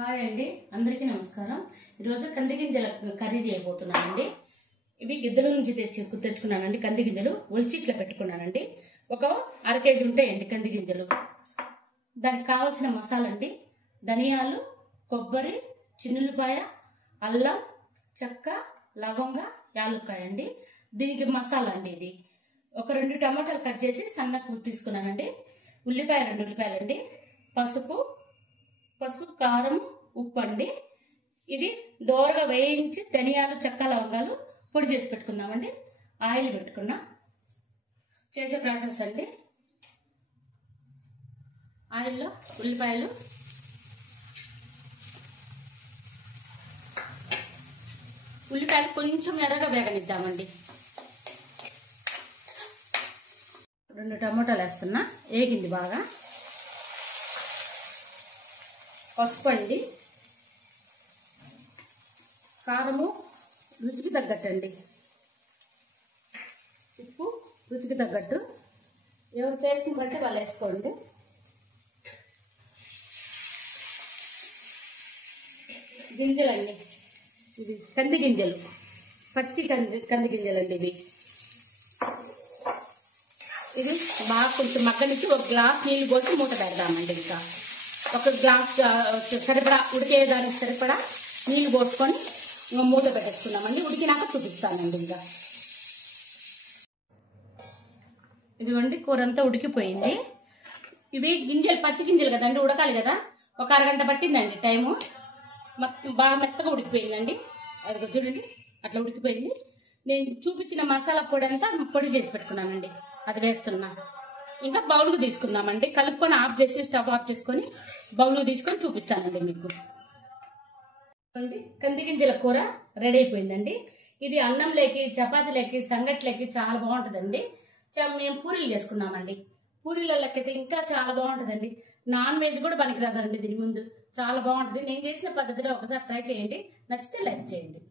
Hi అండి, అందరికీ నమస్కారం. ఈరోజు కంది గింజల కర్రీ చేయబోతున్నానండి. ఇవి గిద్దల నుంచి తెచ్చుకున్నానండి. కంది గింజలు ఒలిచి ఇట్లా పెట్టుకున్నానండి. ఒక అర కేజీ ఉంటాయండి కంది గింజలు. దానికి కావాల్సిన మసాలా అండి: ధనియాలు, కొబ్బరి, చిన్నులపాయ, అల్లం, చెక్క, లవంగ, యాలుక్కాయ అండి. దీనికి మసాలా అండి. ఇది ఒక 2 టమాటాలు కట్ చేసి సన్నగా తీసుకున్నానండి. ఉల్లిపాయ 2 ఉల్లిపాయలండి. పసుపు, కారం, ఉప్పు అండి. ఇవి దోరగా వేయించి ధనియాలు, చెక్క, లవంగాలు పొడి చేసి పెట్టుకుందామండి. ఆయిల్ పెట్టుకున్నా. చేసే ప్రాసెస్ అండి: ఆయిల్లో ఉల్లిపాయలు, కొంచెం ఎర్రగా వేగనిద్దామండి. 2 టమాటాలు వేస్తున్నా. వేగింది బాగా. పసుపు అండి, కారము రుచికి తగ్గట్టు అండి, ఉప్పు రుచికి తగ్గట్టు, ఎవరి టేస్ట్ని బట్టి వాళ్ళు వేసుకోండి. గింజలండి, ఇవి కంది గింజలు, పచ్చి కంది గింజలండి. ఇది బాగా కొంచెం మగ్గనిచ్చి ఒక గ్లాస్ నీళ్ళు పోసి మూత పెడదామండి. ఇంకా ఒక గ్లాస్ సరిపడా, ఉడికేదానికి సరిపడా నీళ్లు పోసుకొని మూత పెట్టేసుకుందామండి. ఉడికినాక చూపిస్తానండి. ఇంకా ఇదిగోండి, కూర అంతా ఉడికిపోయింది. ఇవి గింజలు పచ్చి గింజలు కదండి, ఉడకాలి కదా. ఒక అరగంట పట్టిందండి టైము. బాగా మెత్తగా ఉడికిపోయిందండి. అది చూడండి, అట్లా ఉడికిపోయింది. నేను చూపించిన మసాలా పొడి అంతా పొడి చేసి పెట్టుకున్నానండి. అది వేస్తున్నా. ఇంకా బౌల్కు తీసుకుందామండి. కలుపుకొని ఆఫ్ చేసి స్టవ్ ఆఫ్ చేసుకొని బౌల్కు తీసుకొని చూపిస్తానండి మీకు. కంది గింజల కూర రెడీ అయిపోయిందండి. ఇది అన్నంలోకి, చపాతీలోకి, సంగట్లోకి చాలా బాగుంటుందండి. మేము పూరీలు చేసుకున్నామండి. పూరీలకైతే ఇంకా చాలా బాగుంటుందండి. నాన్ వెజ్ కూడా పనికిరాదండి దీని ముందు. చాలా బాగుంటుంది. నేను చేసిన పద్ధతిలో ఒకసారి ట్రై చేయండి. నచ్చితే లైక్ చేయండి.